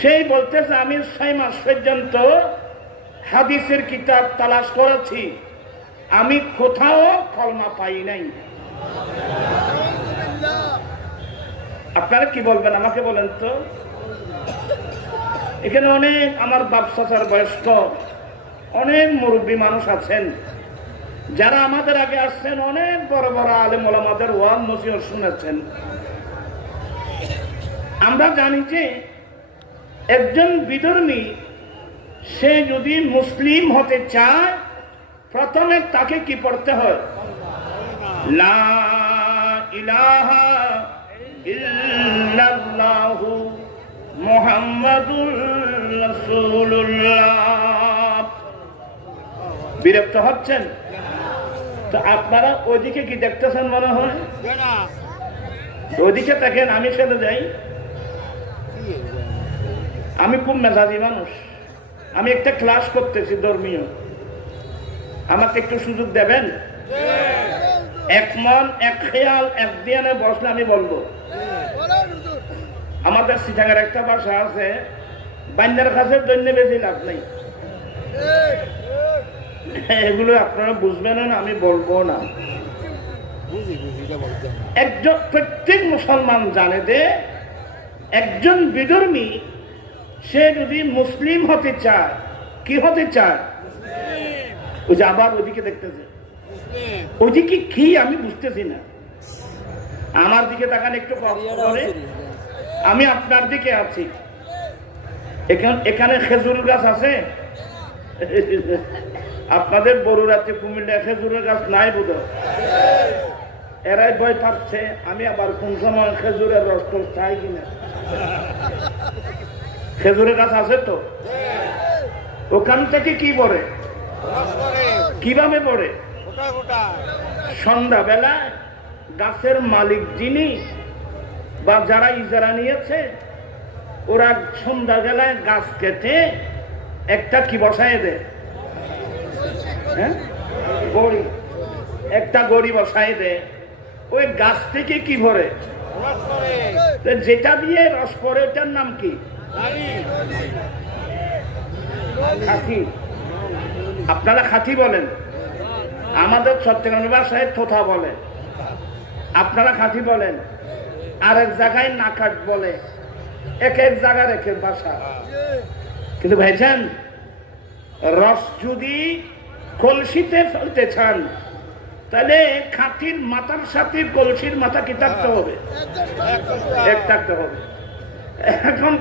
সেই বলতেছে আমি 6 মাস পর্যন্ত হাদিসের কিতাব তালাশ করেছি, আমি কোথাও কলমা পাই নাই। আপনারা কি বলবেন আমাকে বলেন তো? এখানে অনেক আমার বাপ চাচার বয়স্ক অনেক মুরব্বী মানুষ আছেন যারা আমাদের আগে আসছেন, অনেক বড় বড় আলেম ওলামাদের ওয়াজ নসিহত শুনেছেন। আমরা জানি যে একজন বিধর্মী সে যদি মুসলিম হতে চায় প্রথমে তাকে কি পড়তে হয়? লা ইলাহা ইল্লাল্লাহু মুহাম্মাদুর রাসূলুল্লাহ। বিরক্ত হচ্ছেন তো? আপনারা ওইদিকে কি দেখতেছেন মনে হয়? ওইদিকে দেখেন, আমি চলে যাই। আমি খুব মেজাজি মানুষ, আমি একটা ক্লাস করতেছি ধর্মীয়, আমাকে একটু সুযোগ দেবেন? এক মন এক খেয়াল এক দিয়ানে বসলে আমি বলবো। আমাদের সিটাঙ্গার একটা ভাষা আছে, বান্দার কাছে দৈন্য বেশি লাভ নেই। এগুলো আপনারা বুঝবেন না, আমি বলবো না। একজন প্রত্যেক মুসলমান জানে যে একজন বিধর্মী সে যদি মুসলিম হতে চায়, কি হতে চায়? ওই যে আবার ওইদিকে দেখতেছে, ওইদিকে কি আমি বুঝতেছি না। আমার দিকে তাকান একটু করে, আমি আপনার দিকে আছি। এখানে খেজুর গাছ আছে? আপনাদের বড়ুরাতে কুমিল্লা খেজুরের গাছ নাই বোধ। এরাই ভয় পাচ্ছে আমি আবার কোন সময় খেজুরের রস চাই কিনা। খেজুরের গাছ আছে তো? ওখান থেকে কি পড়ে? কিভাবে পড়ে? সন্ধ্যাবেলা গাছের মালিক যিনি বা যারা ইজারা নিয়েছে ওরা সন্ধ্যাবেলায় গাছ কেটে একটা কি বসায় দেয়, হ্যাঁ, গড়ি, একটা গড়ি বসায় দেয়। ওই গাছ থেকে কি ভরে? যেটা দিয়ে রস পড়ে ওটার নাম কি? খাঁটি। আপনারা খাঁটি বলেন, আমাদের চট্টগ্রাম ভাষায় থোথা বলে, আপনারা খাঁটি বলেন। আর এক জায়গায় নাকাট বলে, এক এক জায়গার এক এক ভাষা। কিন্তু ভাইজান, রস যদি কলসিতে ফেলতে চান তাহলে খাঁটির মাথার সাথে কলসির মাথা কি থাকতে হবে? এক থাকতে হবে। এখন